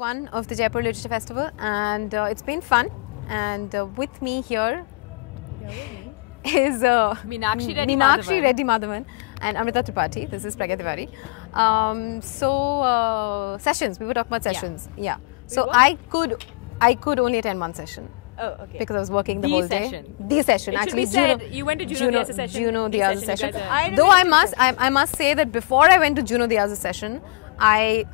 1 of the Jaipur Literature Festival, and it's been fun. And with me here is Meenakshi Reddy Madhavan and Amrita Tripathi. This is Pragya Tiwari. Sessions. We were talking about sessions. Yeah. So I could only attend one session. Oh, okay. Because I was working the whole day. The session. Actually, you went to Juno Diaz's session. Juno Diaz's session. Though I must say that before I went to Juno Diaz's session, I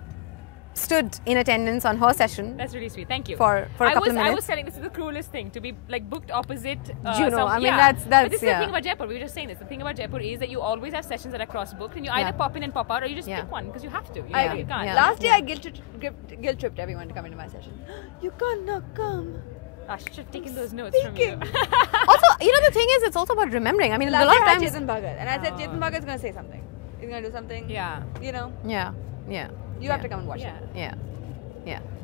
stood in attendance on her session. That's really sweet. Thank you. For a couple of minutes. I was telling this is the cruelest thing to be like booked opposite Juno. I mean that's but this is the thing about Jaipur. We were just saying this. The thing about Jaipur is that you always have sessions that are cross booked, and you either pop in and pop out, or you just pick one because you have to. You can't. Last year I guilt tripped everyone to come into my session. You cannot come. I should have taken those notes from you. Also, the thing is, it's also about remembering. I mean, last a lot year of times. Chetan Bhagat, and I said Chetan Bhagat is going to say something. He's going to do something. Yeah. Yeah. You have to come and watch it. Yeah.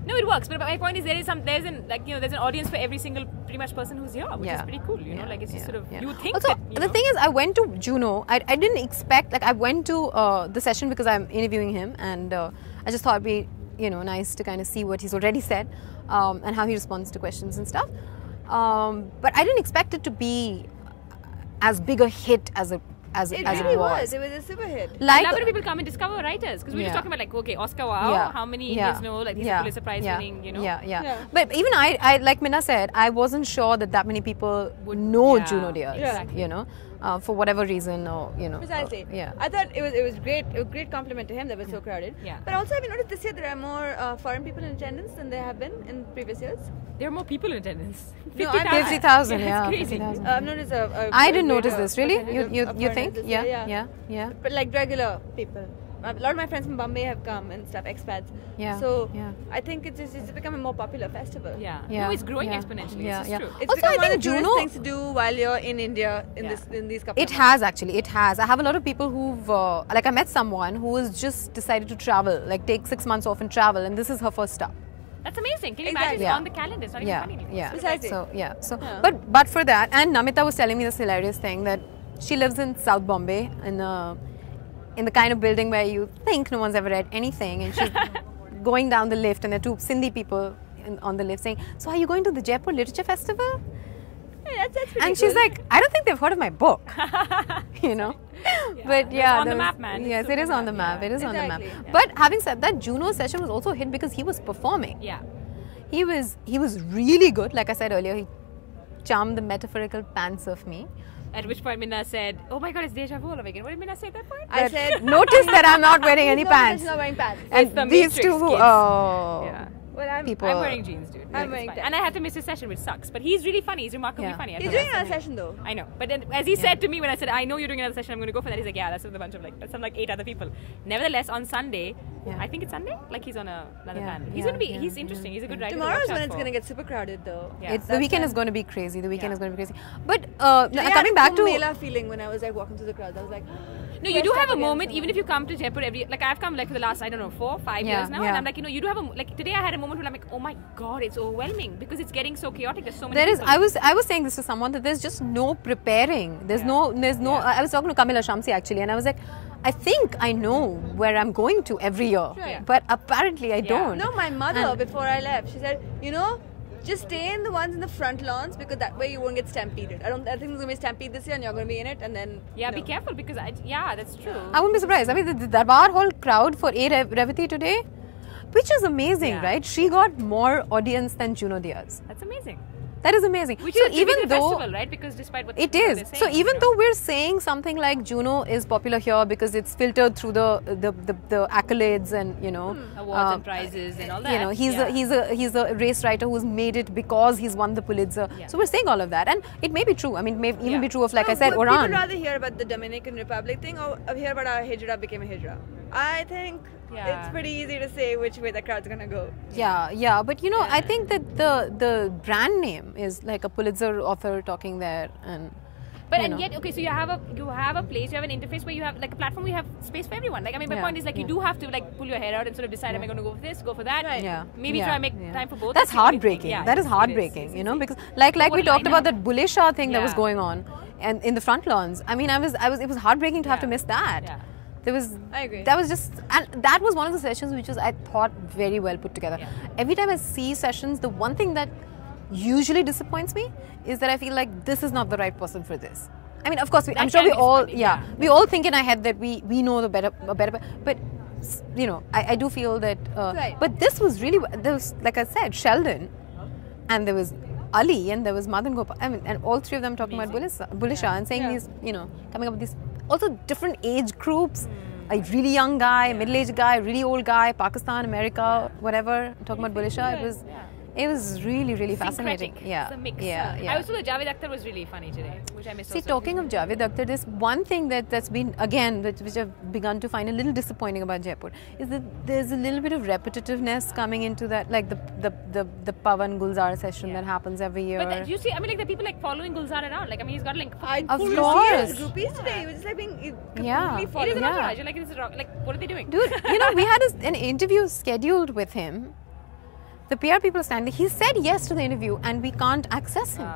No, it works. But my point is, there's an audience for every single pretty much person who's here, which is pretty cool. Like it's just sort of you think. Also, the thing is, I went to Juno. I didn't expect. Like I went to the session because I'm interviewing him, and I just thought it'd be nice to kind of see what he's already said and how he responds to questions and stuff. But I didn't expect it to be as big a hit as it really was. It was a super hit. Like, I love when people come and discover writers, because we were just talking about Oscar Wow, how many Indians know these Pulitzer Prize winning, Yeah. But even I like Minna said, I wasn't sure that many people would know Juno Diaz. Exactly. For whatever reason, or Precisely. I thought it was great. A great compliment to him that was so crowded. Yeah. But also, have you noticed this year there are more foreign people in attendance than there have been in previous years? There are more people in attendance. 50,000. Yeah, it's crazy. 50,000. I've noticed I didn't notice this. Really? You think? Yeah. But like regular people. A lot of my friends from Bombay have come and stuff, expats. So I think it's become a more popular festival. No, it's growing exponentially. It's just true. It's also, become I one think of the Juno tourist things to do while you're in India in these couple. It has actually. It has. I have a lot of people who've I met someone who has just decided to travel, like take 6 months off and travel, and this is her first stop. That's amazing. Can you imagine? It's on the calendar. It's not even funny. Precisely. So but for that, and Namita was telling me this hilarious thing that she lives in South Bombay in the kind of building where you think no one's ever read anything, and she's going down the lift, and there are 2 Sindhi people on the lift saying, "So are you going to the Jaipur Literature Festival?" That's pretty and she's like, "I don't think they've heard of my book." But it's on the map, man. Yes, it is on the map. It is on the map. Yeah. But having said that, Juno's session was also a hit because he was performing. Yeah. He was really good. Like I said earlier, he charmed the metaphorical pants of me. At which point Minna said, "Oh my God, it's deja vu all over again." What did Minna say at that point? I said, "Notice that I'm not wearing any pants." She's not wearing pants. And it's the these Matrix 2, kids. Well, I'm wearing jeans, dude. I'm wearing that. And I had to miss his session, which sucks. But he's really funny. He's remarkably funny. He's doing another session though. I know. But then, as he said to me when I said, "I know you're doing another session, I'm going to go for that," he's like, "Yeah, that's with a bunch of that's some 8 other people." Nevertheless, on Sunday, I think it's Sunday, he's on another panel. He's going to be, he's interesting. He's a good writer. Tomorrow's when it's going to get super crowded though. The weekend is going to be crazy. The weekend is going to be crazy. But coming back to Mela feeling when I was walking through the crowd, I was like, no, you do have a moment, even if you come to Jaipur I've come for the last, 4 5 years now, and I'm like, you do have today I had a moment where I'm like, oh my God, it's overwhelming because it's getting so chaotic. There's so many people. I was saying this to someone that there's just no preparing. There's no. I was talking to Kamila Shamsi actually, and I was like, I think I know where I'm going to every year, but apparently I don't. No, my mother before I left, she said, just stay in the ones in the front lawns because that way you won't get stampeded. I think there's going to be a stampede this year and you're going to be in it, and then... be careful because, that's true. I wouldn't be surprised. I mean, the Darbar Hall crowd for A. Revati today, which is amazing, right? She got more audience than Juno Diaz. That's amazing. That is amazing. Which is even though festival, right? Because despite what it is, so even though we're saying something like Juno is popular here because it's filtered through the accolades and awards and prizes and all that. He's a race writer who's made it because he's won the Pulitzer. So we're saying all of that, and it may be true. I mean, it may even be true of I said, Oran. People rather hear about the Dominican Republic thing or hear about how Hijra became a Hijra. I think it's pretty easy to say which way the crowd's gonna go. But I think that the brand name is like a Pulitzer author talking there, and and yet so you have a place, you have an interface where you have a platform, you have space for everyone. My point is you do have to pull your hair out and sort of decide, am I going to go for this, go for that? Right. Maybe try and make time for both. That's heartbreaking. That is heartbreaking. Because like we talked about that Bulle Shah thing that was going on, and in the front lawns. I mean, it was heartbreaking to have to miss that. There was. I agree. That was just, and that was one of the sessions which was, I thought, very well put together. Yeah. Every time I see sessions, the one thing that usually disappoints me is that I feel like this is not the right person for this. I mean, of course, I'm sure can we be all, disappointing, yeah. we all think in our head that we know a better, but you know, I do feel that. Right. But this was really, there was, like I said, Sheldon, and there was Ali, and there was Madan Gopal. I mean, and all three of them talking about Bulisha and saying these, you know, coming up with these also different age groups. A really young guy, middle-aged guy, really old guy, Pakistan, America, whatever. Talking about Bulisha, it was really, really fascinating. Syncretic. Yeah, It's a mix. yeah, yeah. I also thought Javed Akhtar was really funny today, which I missed. See, also. talking of Javed Akhtar, there's one thing that's been, again, which I've begun to find a little disappointing about Jaipur, is that there's a little bit of repetitiveness coming into that, like the Pawan Gulzar session that happens every year. But you see, I mean, like the people like following Gulzar around. Like, I mean, he's got like. Of full course. Rupees today. He was just like being completely Yeah. It is followed. an Yeah. entourage. You're like, it's a rock. Like, what are they doing? Dude, you know, we had an interview scheduled with him. The PR people are standing. He said yes to the interview, and we can't access him.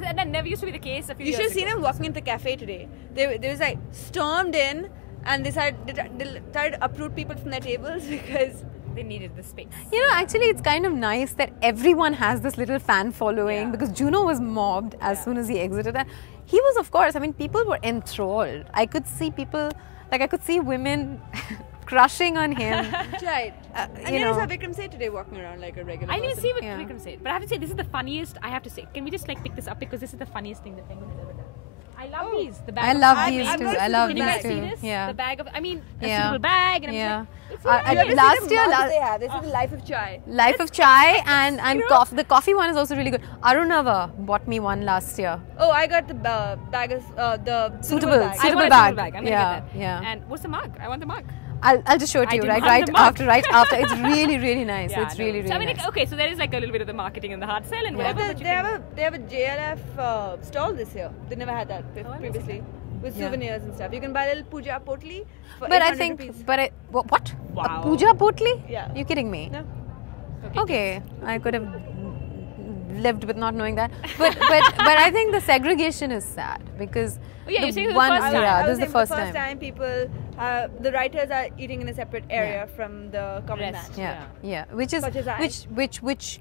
That never used to be the case a few You years should have seen ago. him walking into the cafe today. They was like stormed in and they started to uproot people from their tables because They needed the space. You know, actually, it's kind of nice that everyone has this little fan following because Juno was mobbed as soon as he exited. And he was, of course, I mean, people were enthralled. I could see people, like, I could see women crushing on him. right. And you then I know. saw Vikram Seth today walking around like a regular I didn't person. see what Yeah. Vikram said, but I have to say this is the funniest. I have to say, can we just like pick this up because this is the funniest thing that Penguin has ever done. I love these. The bag. I of love bag. these I've too. not I seen love the Can you these guys see too. this? Yeah. The bag of. I mean, a Yeah. suitable bag, and I'm Yeah. just like, it's You ever see last the year, mugs they have? This is the Life of Chai. Life of Chai and coffee. The coffee one is also really good. Arunava bought me one last year. Oh, I got the bag of the Suitable bag. I suitable want a bag. suitable bag. I'm gonna Yeah, get that. yeah. And what's the mug? I want the mug. I'll just show it to I you demand right the mug. right after. It's really, really nice. Yeah, it's no. really, So I really mean, nice. like, okay, so there is like a little bit of the marketing and the hard sell and whatever. But you can, They have a JLF stall this year. They never had that previously with Yeah. souvenirs and stuff. You can buy a little puja potli for But I 800 think, rupees. but what? Wow. A puja potli? Yeah. You kidding me? No. Okay, I could have lived with not knowing that. But I think the segregation is sad because Oh, yeah, the you're saying it was the one, first time. yeah, I this was is the saying first time. people, the writers are eating in a separate area from the common man. Rest. Yeah, yeah, which is Such as I. which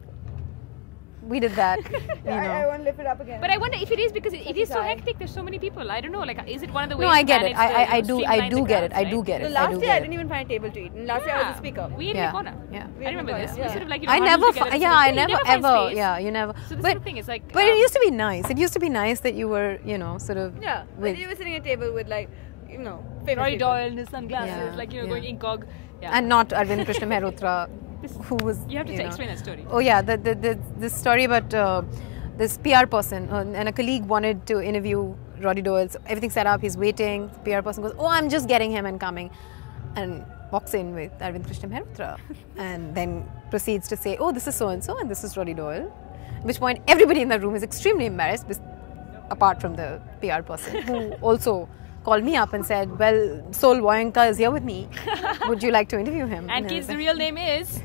we did that. You I know. want to lift it up again. but I wonder if it is because it is so Sorry. hectic. There's so many people. I don't know. Like, is it one of the ways? No, I to get it. manage the, I you know, do streamline the get it. crowds, I do right? get So it. last I do year I get didn't it. even find a table to eat. And last year I was a speaker. We in Yeah. the corner. Yeah. We I remember in the this. corner, We sort of like, you know, I huddled never, together yeah, and I you never find ever, space. yeah, you never. So this but is the thing. It's like, but it used to be nice. It used to be nice that you were, you know, sort of. Yeah, With, but you were sitting at a table with like, you know, famous Roy people. Doyle and his sunglasses, Yeah, like, you know, yeah. going incog. Yeah. and not Arvind Krishna Mehrotra, who was. you have to know. explain that story. Oh yeah, the story about this PR person and a colleague wanted to interview Roddy Doyle. So everything's set up. He's waiting. The PR person goes, "Oh, I'm just getting him and coming," and walks in with Arvind Krishna Mehrotra, and then proceeds to say, "Oh, this is so and so, and this is Roddy Doyle." At which point, everybody in the room is extremely embarrassed, apart from the PR person who also called me up and said, "Well, Sol Woyanka is here with me. Would you like to interview him?" And I kids, was the real name is.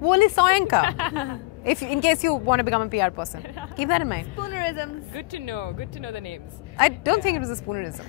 Wole Soyanka. In case you want to become a PR person, keep that in mind. Spoonerisms. Good to know. Good to know the names. I don't think it was a spoonerism.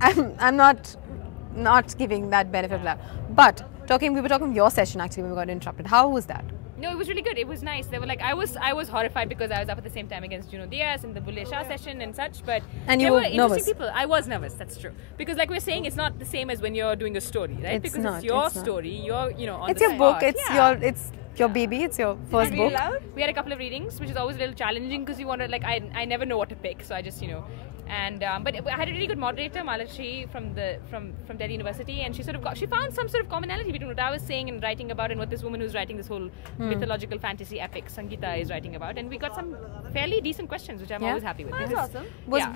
I'm not giving that benefit of doubt. But we were talking your session actually when we got interrupted. How was that? No, it was really good. It was nice. They were like, I was horrified because I was up at the same time against Juno Diaz in the Bulle Shah session and such. But And you there were were interesting nervous. people. I was nervous. That's true. Because like we're saying, it's not the same as when you're doing a story, right? It's because not, it's your it's not. story. You're, you know, on It's the your book. spot. It's your baby. It's your first Read book. aloud? We had a couple of readings, which is always a little challenging because you want to, like, I never know what to pick, so I just, you know, and but I had a really good moderator, Malachi from Delhi University, and she found some sort of commonality between what I was saying and writing about and what this woman who's writing this whole mythological fantasy epic, Sangeeta, is writing about, and we got some fairly decent questions, which I'm Yeah? always happy with. That's because- awesome. Yeah.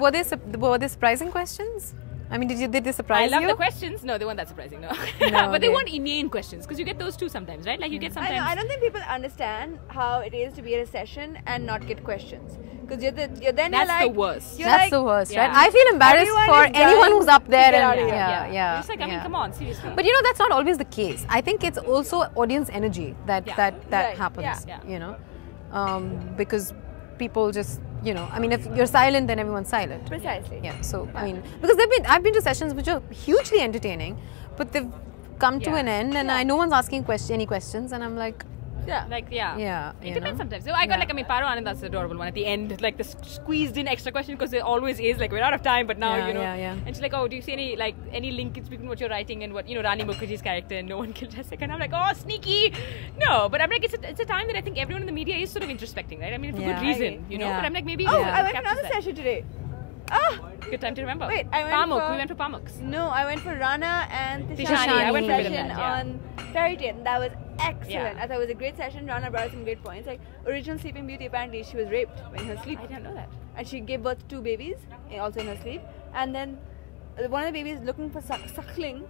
Were they surprising questions? I mean, did they surprise I love you? the questions. No, they weren't that surprising. No, No, but they okay. weren't inane questions because you get those too sometimes, right? Like you get sometimes. I don't think people understand how it is to be at a session and not get questions. Because That's the worst. You're That's like, the worst, yeah. right? I feel embarrassed Everyone for is anyone dying who's up there to get and out of here. yeah. You're just like, I mean, come on, seriously. But you know, that's not always the case. I think it's also audience energy that Yeah. that Right, happens. yeah. You know, because people just you know, I mean, if you're silent, then everyone's silent. Precisely. Yeah. So I mean, because I've been to sessions which are hugely entertaining, but they've come to an end, and no one's asking any questions, and I'm like, Yeah. Like, yeah. yeah. It depends sometimes. So I got like, I mean, Paro Ananda's the adorable one at the end, like the squeezed in extra question, because there always is, like, we're out of time, but now, Yeah, you know. yeah. And she's like, oh, do you see any linkage between what you're writing and what, you know, Rani Mukherjee's character and No One Killed Jessica? And I'm like, oh, sneaky. No, but I'm like, it's a time that I think everyone in the media is sort of introspecting, right? I mean, for Yeah. good reason, you know. Yeah. But I'm like, maybe. Oh, yeah, I went for captures another that. session today. Ah! Good time to remember. Wait, I went Pamuk. for- We went for Pamuk's. No, I went for Rana and Tishani. Tishani. I went for a bit of session that, yeah. on Fairy Tale. That was excellent. Yeah. I thought it was a great session. Rana brought some great points. Like original Sleeping Beauty, apparently she was raped in her sleep, I didn't know that. and she gave birth to 2 babies, also in her sleep. And then one of the babies, looking for suckling,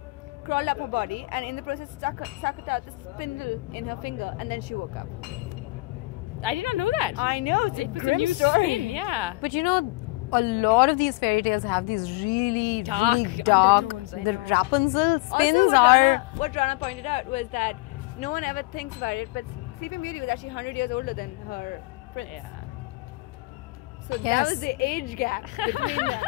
crawled up her body, and in the process sucked out the spindle in her finger, and then she woke up. I did not know that. I know, it's a It was grim new story. spin, yeah. But you know, a lot of these fairy tales have these really Dark dark. undertones, I The know. Rapunzel spins Also, are. what Rana pointed out was that no one ever thinks about it, but Sleeping Beauty was actually 100 years older than her prince. Yeah. So Yes. that was the age gap between them.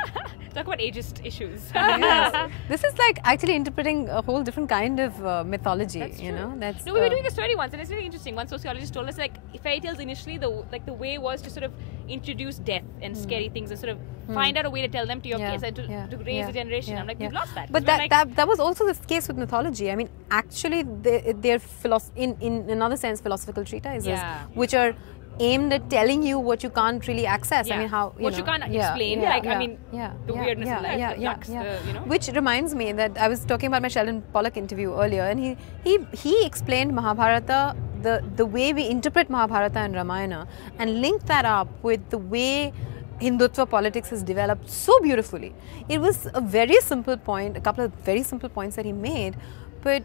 Talk about ageist issues. Yes. This is like actually interpreting a whole different kind of mythology. That's you true. know, that's No, we were doing a study once, and it's really interesting. One sociologist told us, like, fairy tales initially, the way was to sort of introduce death and scary things, and sort of find out a way to tell them to your kids and to raise a generation. I'm like, we've lost that. But 'Cause we're that was also the case with mythology. I mean, actually, they're in another sense philosophical treatises, Yeah. which are aimed at telling you what you can't really access. I Yeah. mean, how What you can't explain, like, I mean, the weirdness of life, the flux, the, you know. Which reminds me that I was talking about my Sheldon Pollock interview earlier, and he explained Mahabharata, the way we interpret Mahabharata and Ramayana, and linked that up with the way Hindutva politics has developed so beautifully. It was a very simple point, a couple of very simple points that he made, but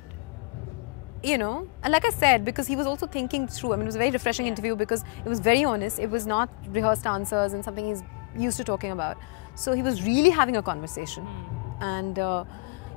you know, and like I said, because he was also thinking through. I mean, it was a very refreshing interview because it was very honest. It was not rehearsed answers and something he's used to talking about. So he was really having a conversation, and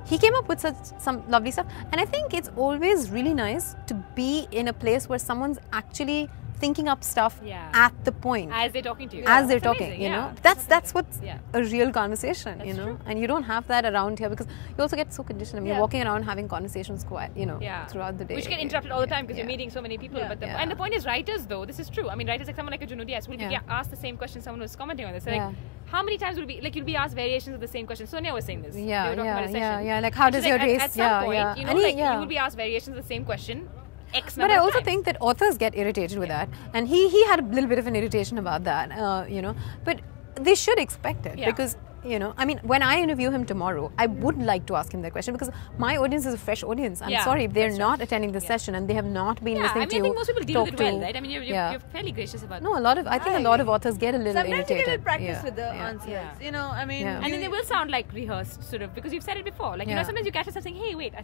he came up with some lovely stuff. And I think it's always really nice to be in a place where someone's actually thinking up stuff at the point. As they're talking to you. As they're It's talking, amazing, you yeah. know, that's what's Yeah. a real conversation, That's you know, true. and you don't have that around here because you also get so conditioned. I mean, Yeah. you're walking around having conversations quite, you know, Yeah. throughout the day. Which get interrupted all the time because you're Yeah. meeting so many people. Yeah. But Yeah. and the point is, writers though, this is true. I mean, writers like someone like a Juno Diaz will be Yeah. asked the same question. Someone who's commenting on this, like, Yeah. how many times will be like you'll be asked variations of the same question? Sonia was saying this. Yeah, They were talking about a session. yeah. Like, how She's does your like, race? At some point, you know, And like you will be asked variations of the same question. X But number I of also times. think that authors get irritated with that, and he had a little bit of an irritation about that, you know. But they should expect it Yeah. because, you know, I mean, when I interview him tomorrow, I would like to ask him that question because my audience is a fresh audience. I'm Yeah, sorry if they're that's not attending this session and they have not been Yeah, listening I mean, to I you. think most people deal with talk it well, to- right? I mean, yeah. you're fairly gracious about it. No, I think a lot of authors get a little Sometimes irritated. you get to practice Yeah, with the yeah. answers. Yeah. You know, I mean, Yeah. And then they will sound like rehearsed, sort of, because you've said it before. Like, you know, Yeah. sometimes you catch yourself saying, hey, wait,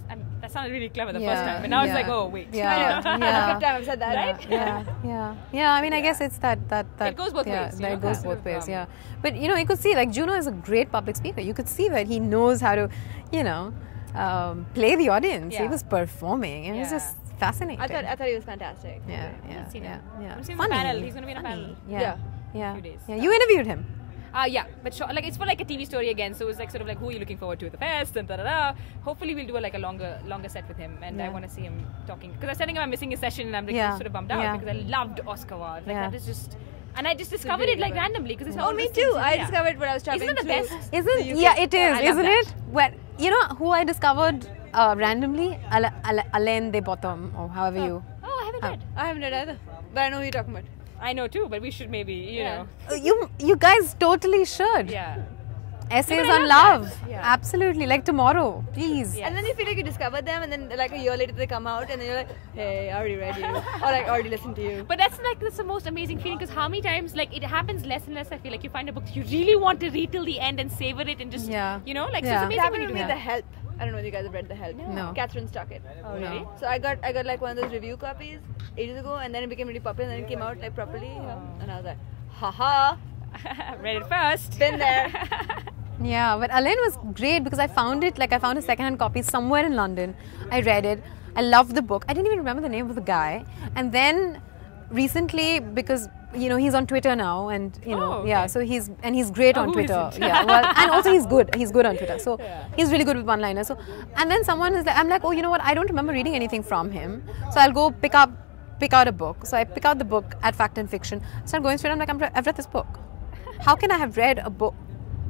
that sounded really clever the Yeah, first time. And now it's yeah. like, oh, wait. Yeah, I know. yeah. Fifth time I've said that. Right? Yeah. I mean, I guess it's that. It goes both yeah, ways, you that know, it goes that both sort of, ways. Yeah. But you know, you could see like Juno is a great public speaker. You could see that he knows how to, you know, play the audience. He Yeah. was performing. It was Yeah. just fascinating. I thought he was fantastic. Yeah. seen him. Yeah. I've seen him on the panel. He's gonna be in a panel. Yeah. Yeah. Few days. Yeah. You interviewed him. Yeah, but sure, like it's for like a TV story again, so it's like sort of like who are you looking forward to at the fest and da. Hopefully we'll do a longer set with him, and I Yeah. want to see him talking because I was telling him I'm missing his session, and I'm like Yeah. sort of bummed out Yeah. because I loved Oscar Wilde. Like Yeah. that is just, and I just discovered really it like good. randomly because it's Oh, all me these too. things, I yeah. discovered when I was traveling Isn't it the to best? Isn't? the UK. Yeah, it is, I love isn't that. it? When you know who I discovered randomly, Alain de Bottom, or however you. Oh, I haven't read. I haven't read either, but I know who you're talking about. I know too, but we should maybe, you Yeah. know, You guys totally should. yeah. Essays but I on love love. that. Yeah. Absolutely. Like tomorrow, please. Yeah. And then you feel like you discovered them, and then like a year later they come out, and then you're like, hey, I already read you, or like already listened to you. But that's the most amazing feeling because how many times like it happens less and less. I feel like you find a book you really want to read till the end and savor it and just Yeah. you know like so Yeah. it's It amazing when happened you to do me with that. The Help. I don't know if you guys have read The Help. No. Catherine Stockett. Oh really? So I got like one of those review copies ages ago, and then it became really popular, and then it came out like properly, and I was like, haha, Read it first. been there. Yeah, but Alain was great because I found a secondhand copy somewhere in London. I read it. I loved the book. I didn't even remember the name of the guy. And then recently, because he's on Twitter now, and Oh, yeah, okay. so he's great on who Twitter. isn't? Yeah, well, and also he's good on Twitter, so Yeah. he's really good with one-liners. So, and then someone is like, I'm like, oh, you know what? I don't remember reading anything from him, so I'll go pick out a book. So I pick out the book at Fact and Fiction. Start going through it. I'm like, I've read this book. How can I have read a book?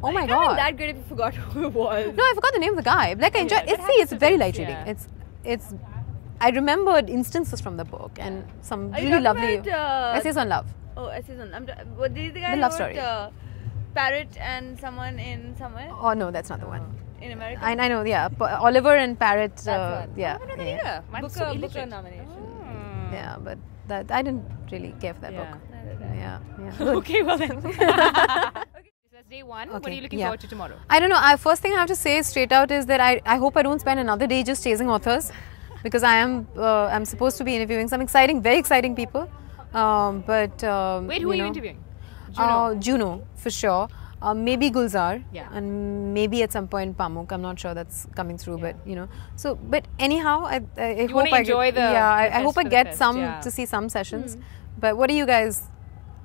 Oh my It can't be god! that great if you forgot who it was. No, I forgot the name of the guy. Like I enjoyed. that It's very light happens, reading. yeah. It's. I remembered instances from the book and some Are you really talking lovely about, essays on love. Oh, essays on. What did the guy The love wrote, story. Parrot and someone in somewhere Oh no, that's not the one. in America. I know. Yeah, Oliver and Parrot. That's one. Yeah, I don't know yeah, either. Mine's so Booker illiterate. nomination. Hmm. yeah. But that I didn't really care for that Yeah. book. Neither did I. Yeah. Good. Okay, well then. Okay, so that's day one. What are Okay, you looking yeah. forward to tomorrow? I don't know. First thing I have to say straight out is that I hope I don't spend another day just chasing authors, because I'm supposed to be interviewing some very exciting people. But Wait, who are you know, interviewing? Juno for sure. Maybe Gulzar, Yeah. and maybe at some point Pamuk. I'm not sure that's coming through, but So, but anyhow, I hope wanna I enjoy get, the I fest hope I for the get fest, some yeah. to see some sessions. But what are you guys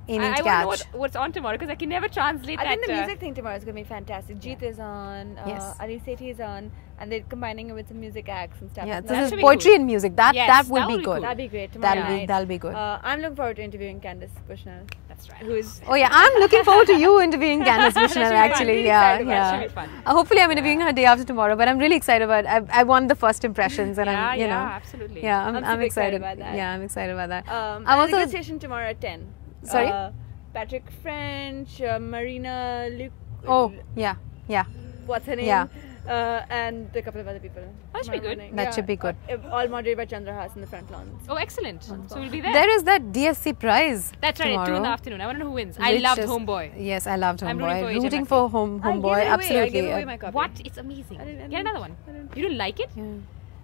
aiming I to want to know catch? what's on tomorrow because I can never translate I that. think the music thing tomorrow is going to be fantastic. Jeet is on, Yes. Ali Sethi is on, and they're combining it with some music acts and stuff. Yeah, It's this That is should be poetry cool. and music. That Yes, that would that be would be good. cool. That'd be great tomorrow night. That'll be good. I'm looking forward to interviewing Candice Bushnell, That's right. who's Oh yeah, I'm looking forward to you interviewing Candice That should Bushnell. be fun. Actually, Really yeah, excited about it. yeah. Should be fun. Hopefully, I'm interviewing her day after tomorrow. But I'm really excited about. I want the first impressions, and Yeah, I'm yeah, know. absolutely. Yeah, I'm I'm super excited excited. about that. Yeah, I'm excited about that. I'm I'm at the also. good station tomorrow at 10. Sorry? Patrick French, Marina Luke. Oh yeah, yeah. What's her name? Yeah. And a couple of other people. That should be tomorrow good. morning. That should be good. All moderated by Chandra Haas in the front lawns. Oh, excellent. So we'll be there. There is that DSC prize. That's right, at 2 in the tomorrow, afternoon. I want to know who wins. I which loved is- Homeboy. Yes, I loved I'm rooting for Homeboy. Agent Rooting Lucky. for I gave Homeboy. it away. Absolutely. I gave away my copy. What? It's amazing. didn't- Get another one. You didn't like it? Yeah.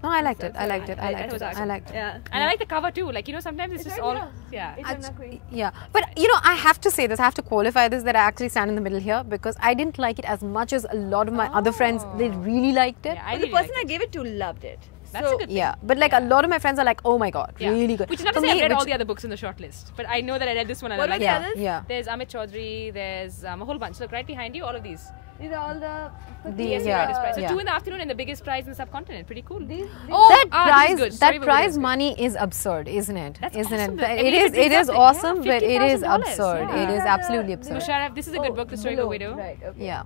No, I liked it. I liked it. I I thought liked it was it. awesome. I liked it. Yeah. And I like the cover too. Like, sometimes it's It's just right all. here. Yeah. It's on Nakui. Yeah, but I have to say this. I have to qualify this that I actually stand in the middle here because I didn't like it as much as a lot of my other friends. They really liked it. Yeah, I But the really person liked I gave it to loved it. That's so a good thing. Yeah, but like a lot of my friends are like, oh my god, Yeah. really good. Which is not to For say I've me, read all which- the other books in the shortlist, but I know that I read this one and What I were like the it. others? Yeah. There's Amit Chaudhary, there's a whole bunch. Look, right behind you, all of these. These are all the. Yes, yeah, Writers' Prize. So yeah. 2 in the afternoon and the biggest prize in the subcontinent. Pretty cool. Oh, that this is prize, good. Story that of a prize Widow is good. money is absurd, isn't it? That's isn't awesome, it? though. I It mean, is. if It it's is something, awesome, yeah, but it is $50,000, absurd. yeah. It is absolutely So absurd. Sharaf, this is a good book, The Story of a Widow. Right, okay. Yeah,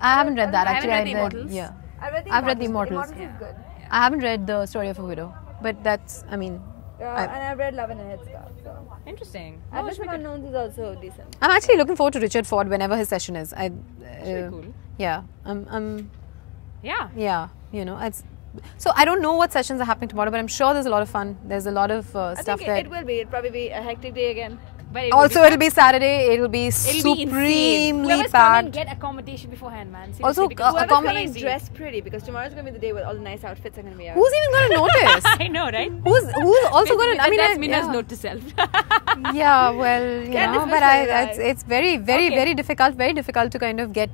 I haven't read that I haven't actually. read The Immortals. Yeah, I've read the Immortals. The Immortals is good. I haven't read the Story of a Widow, but that's. I mean, And I've read Love and a Headscarf. So. Interesting. Oh, Atlas it's of pretty good. Unknowns is also decent. I'm actually looking forward to Richard Ford whenever his session is. Pretty cool. Yeah, I'm. Yeah. Yeah, it's. So I don't know what sessions are happening tomorrow, but I'm sure there's a lot of fun. There's a lot of I stuff think there. it will be. It'll probably be a hectic day again. But it will Also, be it'll be Saturday. It'll be It'll be insane. supremely Whoever's coming, packed. get accommodation beforehand, man. Seriously, Also, because Whoever's accom- coming crazy. dressed pretty because tomorrow's going to be the day where all the nice outfits are going to be out. Who's even going to notice? I know, right? who's also going to? I mean, that's I- Mina's yeah. note to self. Yeah, well, Candice but Bushnell, it's very, very, Okay. very difficult to kind of get.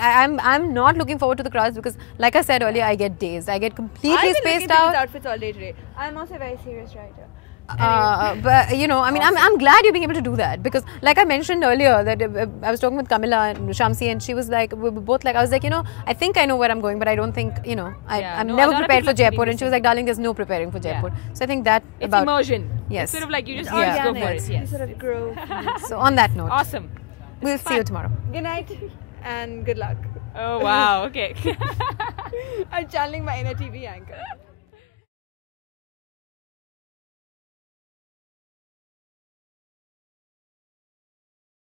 I'm not looking forward to the crowds because, like I said earlier, I get dazed. I get completely I've been spaced looking through these out. outfits all day today. I'm also a very serious writer. But I mean, I'm glad you're being able to do that because, like I mentioned earlier, that I was talking with Kamila and Shamsi, and she was like, we were both like, I was like, I think I know where I'm going, but I don't think, Yeah, I'm no, a never lot of prepared people for are feeling Jaipur, the and she was same. like, darling, there's no preparing for Jaipur. So I think that It's about. immersion. Yes. It's sort of like you just, Yeah. go for it. Organic. Yes. You sort of grow. So on that note, Awesome. we'll see you tomorrow. Good night and good luck. Oh, wow. Okay. I'm channeling my inner TV anchor.